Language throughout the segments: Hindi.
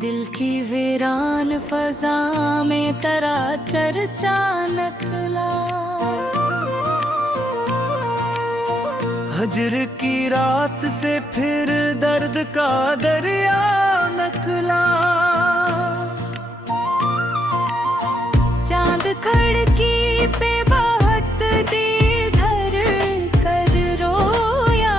दिल की वीरान फजा में तेरा चर्चा निकला। हजर की रात से फिर दर्द का दरिया निकला। चांद खिड़की पे बहुत दी धर कर रोया।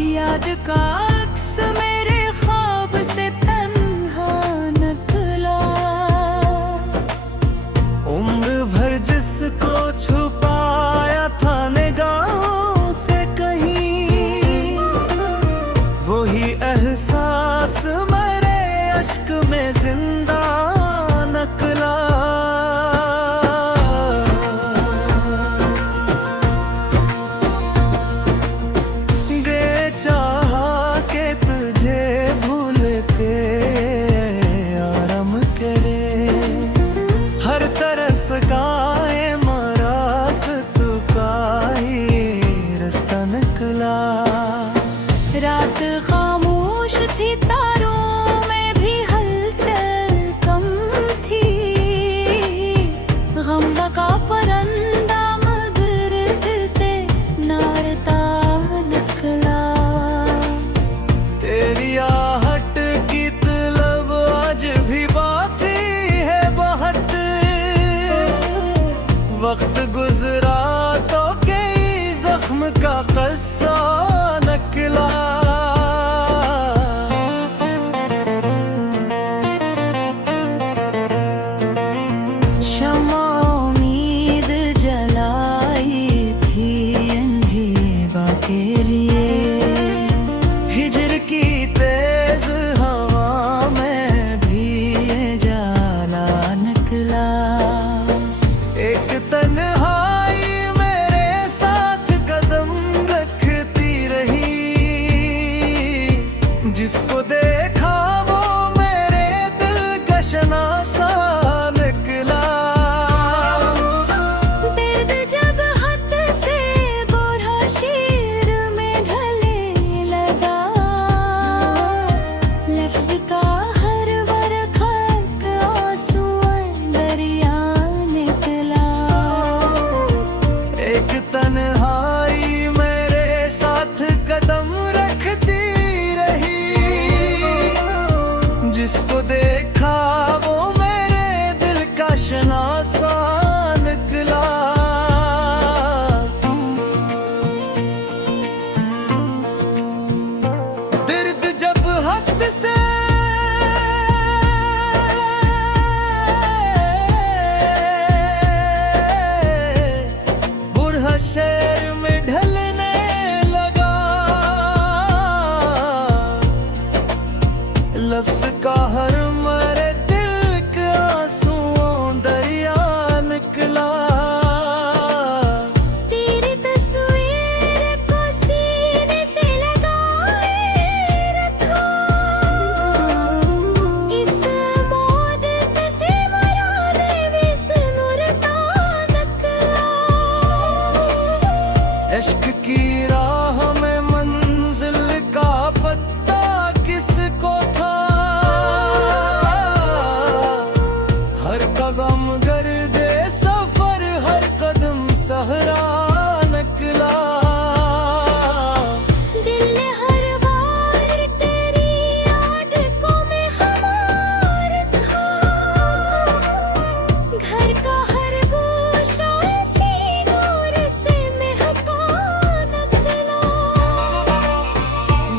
याद का अक्स मेरे ख्वाब से तन्हा निकला। उम्र भर जिसको छुपाया था निगाहों से कहीं, वही एहसास मेरे अश्क में जिंदा निकला। रात खामोश थी, तारों में भी हलचल कम थी। गम का परंदा मगर से नारता निकला। तेरी आहट की तलब आज भी बाकी है बहुत। वक्त गुजरा तो कई जख्म का किस्सा निकला। शम्मा उम्मीद जलाई थी अंधेरा के लिए। हिजर की तेज हवा में भी ये जाला निकला। एक तन्हाई मेरे साथ कदम रखती रही। जिसको देखा वो मेरे दिल का शनासा निकला। दर्द जब हद से बुरा शेर में ढलने लगा। लफ्ज का हर वरक़त आंसू दरिया निकला। एक तन्हाई मेरे साथ कदम रखती रही। जिसको देखा वो मेरे दिल का शनासा निकला। दर्द जब हद से बुरा शेर में ढलने लगा। लफ्ज का हर मेरे दिल के आंसुओं दरिया निकला। तेरी तस्वीर को सीने से लगाए रखा। इस मौत से मराने विस नुरता निकला। इश्क की राह में मंजिल का पत्ता किसको था। हर कदम गर्दे सफर, हर कदम सहरा निकला। दिल ने हर बार तेरी याद को में हमार था। घर का हर गोशा इसी नूर से महका निकला।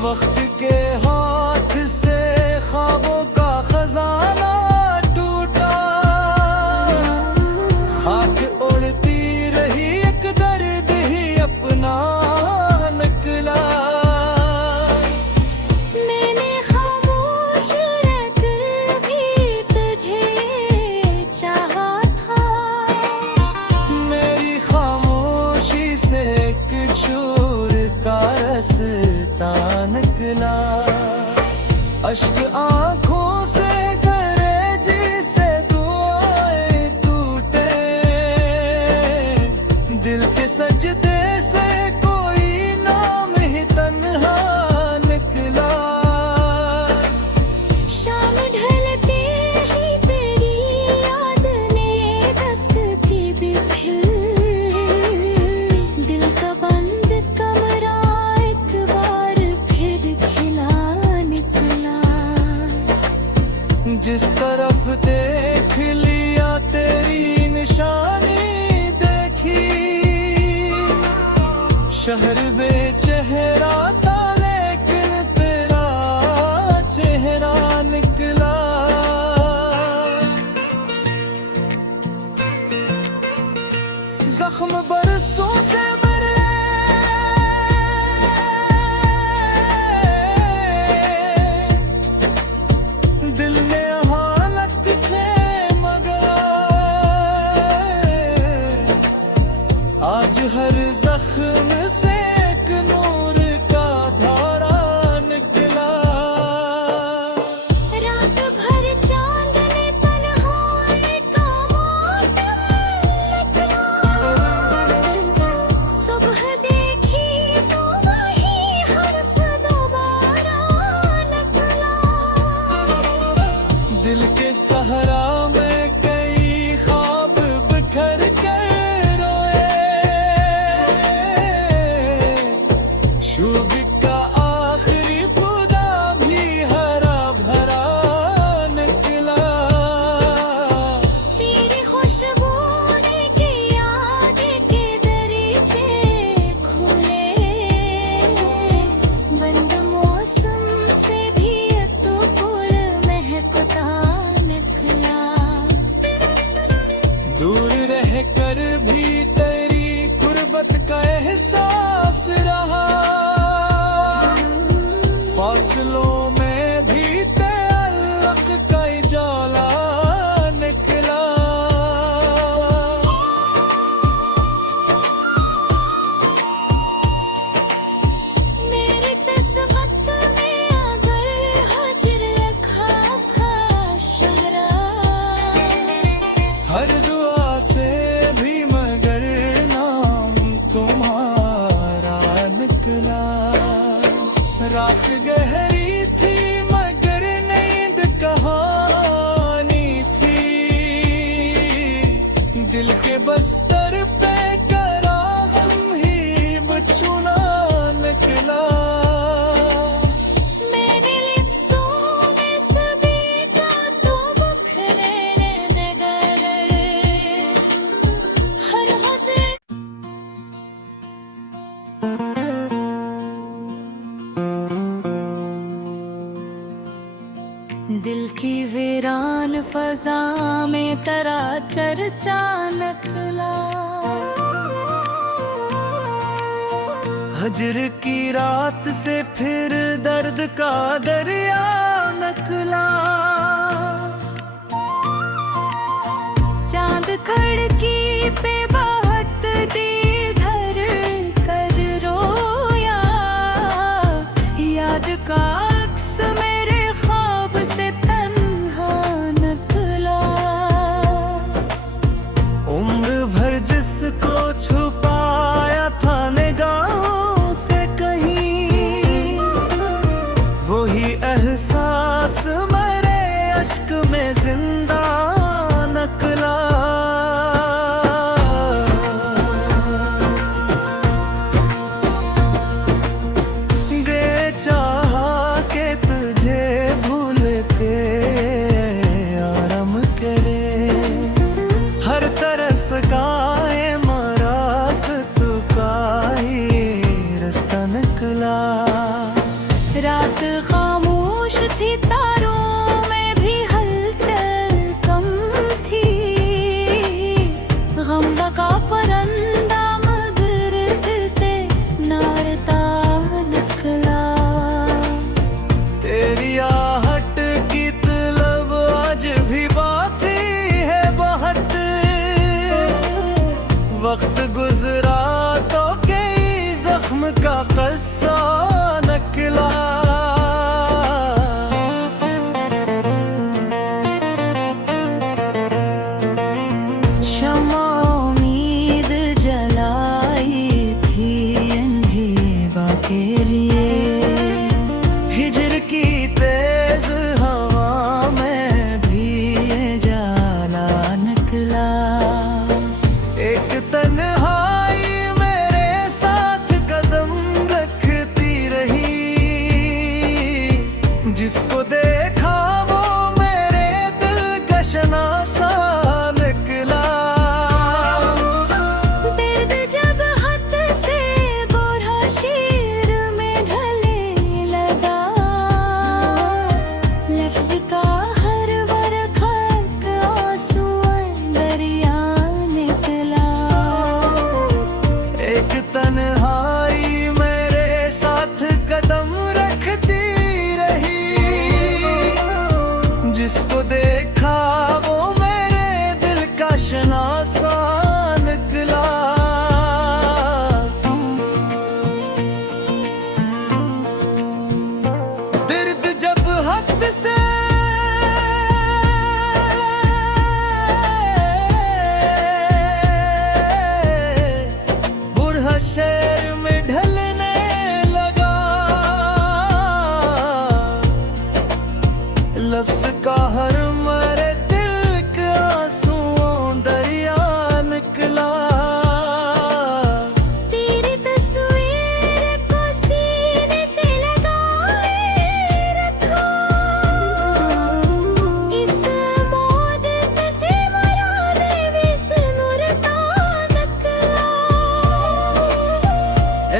वक्त के हाथ से ख्वाबों का खजाना टूटा। खाक उड़ती रही, एक दर्द ही अपना निकला। मैंने खामोश रहकर भी तुझे चाहा था। मेरी खामोशी से एक छोर का रास्ता निकला। अश्क आंखों से करे जिसे दुआएं टूटे। दिल के सजदे से शहर बेचेहरा था लेकिन तेरा चेहरा निकला। जख्म बरसों से मेरे दिल में हालत थे, मगर आज हर जख्म से एक नूर का धारा निकला। रात भर चांद ने तन्हाई का मोती निकला। सुबह देखी तो वही हर्फ दोबारा निकला। दिल के सहरा में कई ख्वाब बिखर के रोए। शुभ का आखिरी बुदा भी हरा भरा निकला। तेरी खुशबू ने की याद के दरीचे खुले। बंद मौसम से भी तो फूल महकता निकला। दूर रह कर भी तेरी गुर्बत का एहसास रहा। फासलों में भी तअल्लुक़ का उजाला निकला। मेरी किस्मत में अगर हजर लिखा था शरा। हर दुआ से भी मगर नाम तुम्हारा निकला। रात गहरी थी मगर नींद कहानी थी। दिल के बस्तर पे करा गम ही बचुना निकला। मैंने लिफ्ज़ों में सभी का तो बखरे नगर। हर हज़र दिल की वीरान फजा में तेरा चर्चा निकला। हजर की रात से फिर दर्द का दरिया निकला। चांद खिड़की पे बहुत दी घर कर रोया। याद का अक्स मेरे ख्वाब से तन्हा निकला। उम्र भर जिसको छुपाया था निगाहों से कहीं, वही एहसास मेरे अश्क में जिंदा निकला। चाहा के तुझे भूल के आराम करे। हर तरस का मराक तू का ही रास्ता निकला। रात खामोश थी, तारों में भी हलचल कम थी। गम का परंदा मगर फिर से नारता निकला। तेरी आहट की तलब आज भी बाकी है बहुत। वक्त गुजरा तो कई जख्म का किस्सा निकला। शम्मा उम्मीद जलाई थी अंधेरा के लिए। हिजर की तेज हवा में भी ये जाला निकला। एक तन्हाई मेरे साथ कदम रखती रही।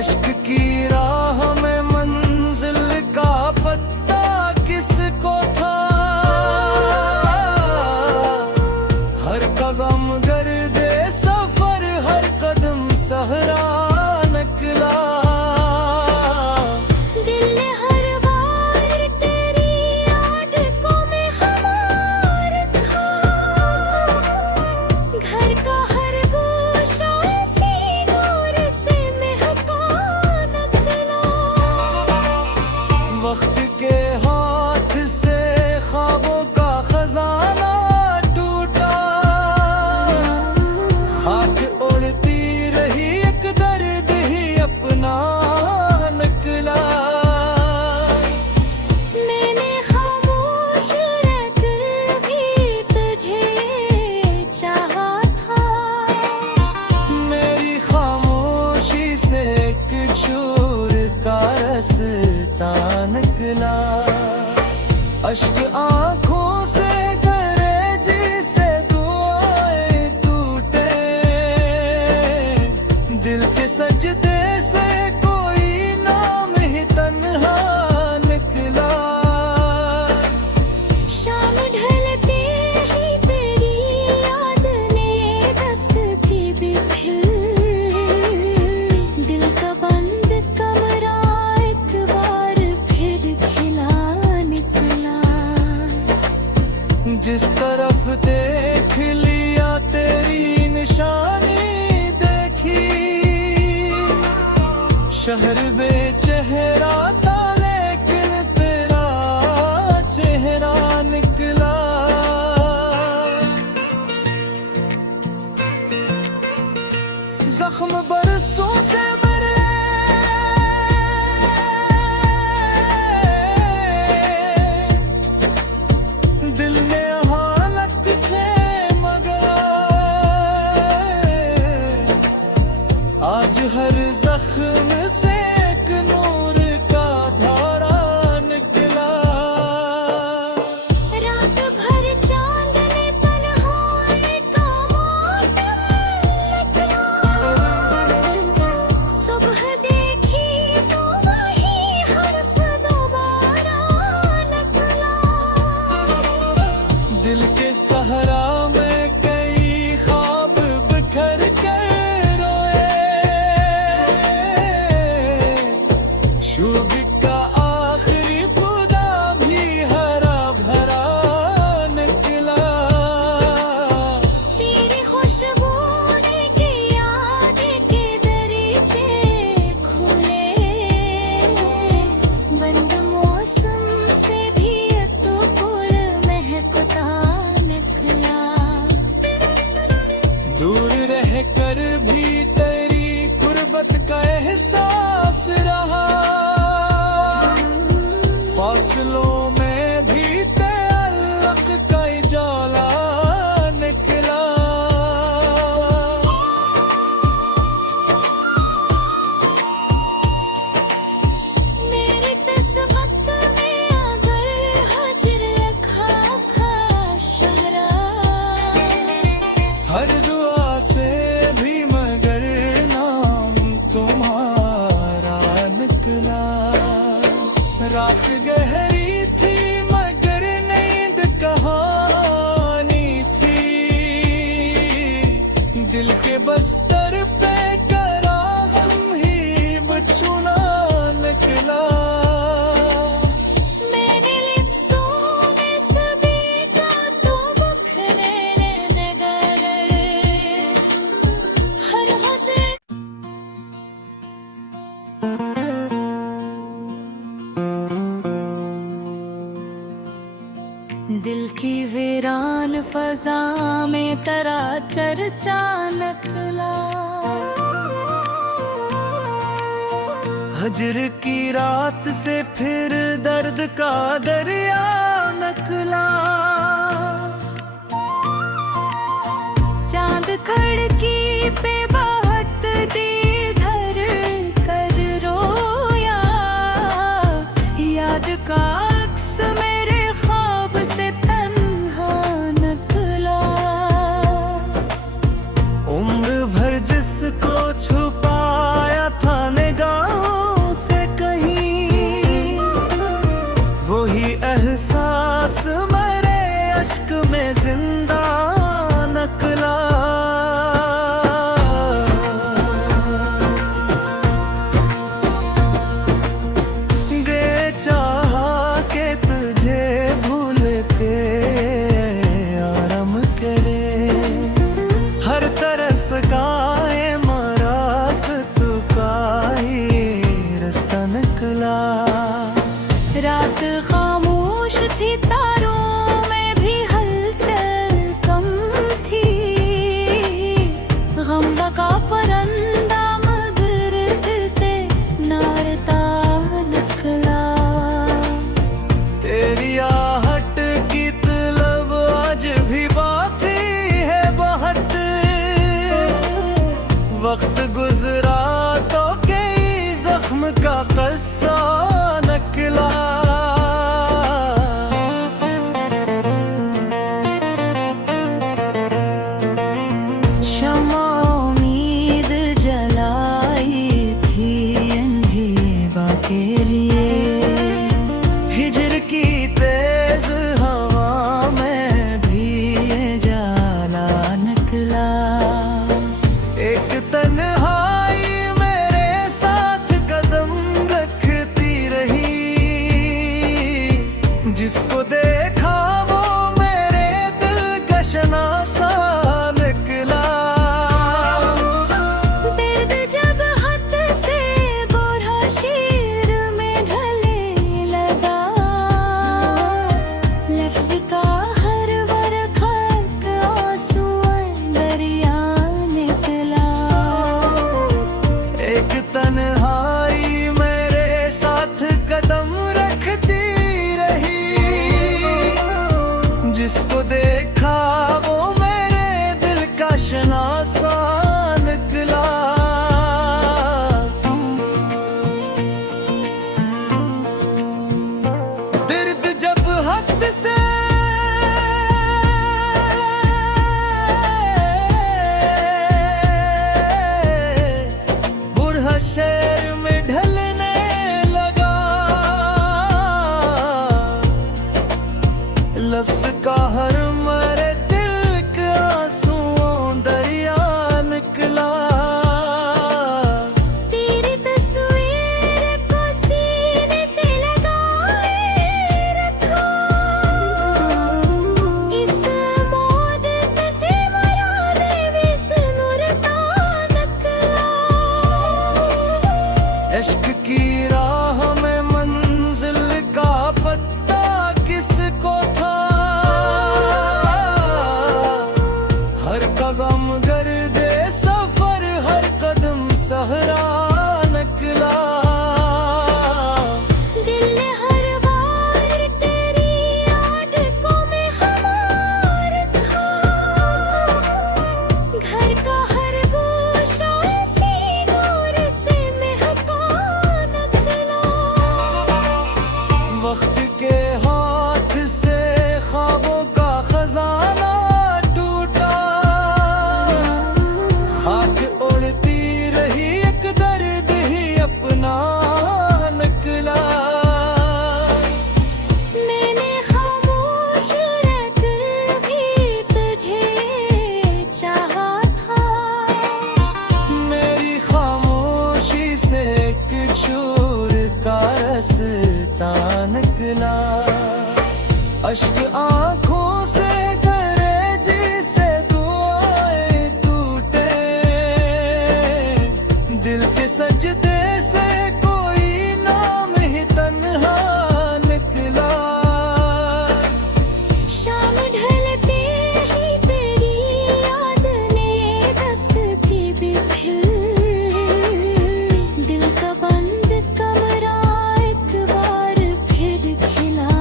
अश्क की राह में मंजिल का पत्ता किसको था, हर कदम गर्दे सफर, हर कदम सहरा निकला। दिल ने हर बार तेरी याद को में हमार था, घर का हर गोशा इसी नूर से महका निकला। वक्त के हाथ से ख्वाबों का खजाना टूटा, खाक उड़ती रही एक दर्द ही अपना निकला। मैंने खामोश रहकर भी तुझे चाहा था, मेरी खामोशी से एक छोर का रास्ता निकला। अश्क आंखों से करे जिसे दुआएं टूटे, दिल के सजदे से कोई नाम ही तन्हा निकला। शाम ढलते ही तेरी याद ने दस्त की भी फिर, दिल का बंद कमरा एक बार फिर खिला निकला। जिस तरफ देख लिया तेरी निशानी देखी, शहर बेचेहरा था लेकिन तेरा चेहरा निकला। जख्म बरसों से मेरे दिल में हालत थे, मगर आज हर जख्म से एक नूर का धारा निकला। रात भर चांद ने तन्हाई का मातम निकला, सुबह देखी तो वही हर्फ दोबारा निकला। दिल के सहरा में कई ख्वाब बिखर कर रोए, शुभ का आखिरी खुदा भी हरा भरा निकला। तेरी खुशबू ने की याद के दरीचे खुले, बंद मौसम से भी तो फूल महकता निकला। दूर रह कर भी तेरी गुर्बत का एहसास रहा, फासलों में भी तअल्लुक़ का उजाला निकला। मेरी किस्मत में अगर हजर लिखा था शहरा, हर दुआ से भी मगर नाम तुम्हारा निकला। रात गहरी थी मगर नींद कहानी थी, दिल के बस्तर पे करा गम ही बचुना निकला। मैंने लिफ्ज़ों में सभी का तो बखरे नगर, हर हज़र दिल की वीरान फजा में तेरा चर्चा निकला। हजर की रात से फिर दर्द का दरिया निकला। चांद खड़की पे बहुत दी धर कर रोया, याद का अक्स मेरे ख्वाब से तन्हा निकला। उम्र भर जिसको छुपाया था निगाह गुजरा तो कई जख्म का कस्सा निकला। शम्मा उम्मीद जलाई थी अंधेरा के लिए, हिजर की तेज हवा में भी ये जाला निकला। एक तन्हाई मेरे साथ कदम रखती रही, जिसको देखा वो मेरे दिल का शनासा निकला। दर्द जब हद से बूढ़ा शीर में ढलने लगा, लफ्ज का हर वरखत आंसू दरिया निकला। एक तन्हाई मेरे साथ कदम रखती रही, जिसको देखा वो मेरे दिल का शनासा निकला। दर्द जब हद से बुढ़ा शहर में ढलने लगा, लफ्ज का हर मरे दिल के आंसुओं दरिया निकला। तेरी तस्वीर को सीने से लगाए रखा, इस मौत से मराने विस्नुरता निकला। इश्क की राह में मंजिल का पत्ता किसको था, हर कदम गर्दे सफर हर कदम सहरा निकला। दिल ने हर बार तेरी याद को में हमार था, घर का हर गोशा इसी नूर से महका निकला। वक्त के हाथ से ख्वाबों का खजाना टूटा, खाक उड़ती रही एक दर्द ही अपना निकला। मैंने खामोश रहकर भी तुझे चाहा था, मेरी खामोशी से एक छोर का रास्ता निकला। अश्क आंखों से करे जिसे दुआएं टूटे, दिल के सजदे से कोई नाम ही तन्हा निकला। शाम ढलते ही तेरी याद ने दस्त की भी फिर, दिल का बंद कमरा एक बार फिर खिला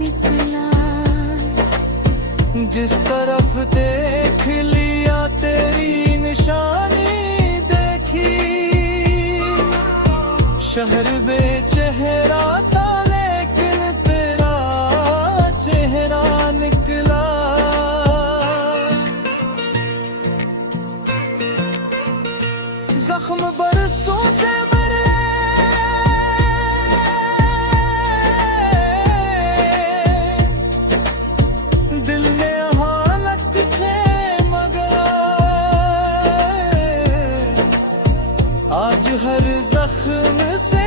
निकला। जिस तरफ देख लिया तेरी निशानी देखी, शहर बेचेहरा था लेकिन तेरा चेहरा निकला। जख्म बरसों से मेरे दिल में हालत थे, मगर आज हर जख्म से